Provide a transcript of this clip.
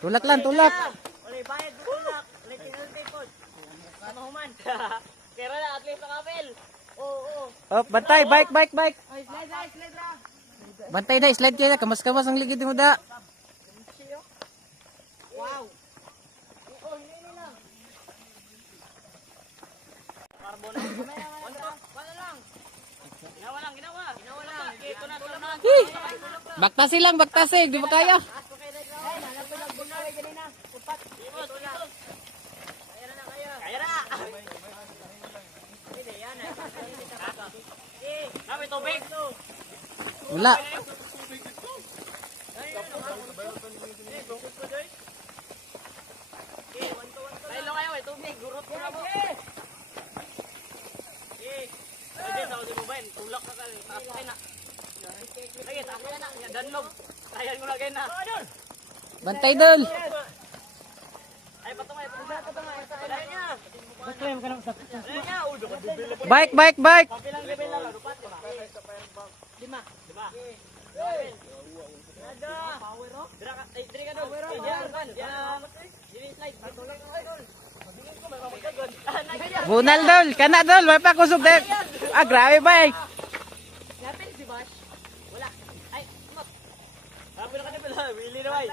Tulak lang, tulak. Wala bayad tulak. Let it help po. Sama human. Kaya na at least nakapil. Oo. Oh, bantay, bike. Ay, slide ra. Bantay na, slide kayo na. Kamas-kamas ang ligid mo da. Wow. Oh, hindi lang. Carbon. Wala lang. Ginawa lang. Ginawa lang. Ito na tulak. Baktasi lang, baktasi. Di ba kaya? Kaya na. Kami tubig. Wala. Kailo kayo eh, tubig. Gurot ko na mo. Pwede sa Audi Mobile. Tulak ka kali. Taas ka na. Lagi, taas ka na. Danlog. Tayan mo na kayo na. Bantay dol. Ay, patungay. Tayan niya. Tayan niya. Udo ka dubil. Bike. Papilang level lang. Lupat. Lima. Ada. Power off. Diri ka doon. Diri slide. Tulak ka kayo doon. Mabingin ko, may mamagkagod. Bunal dol. Kana dol. Wala pa kusog dol. Ah, grabe bike. Lapin si Bash. Wala. Ay, mat. Lapin na ka na pala. Willy na bay.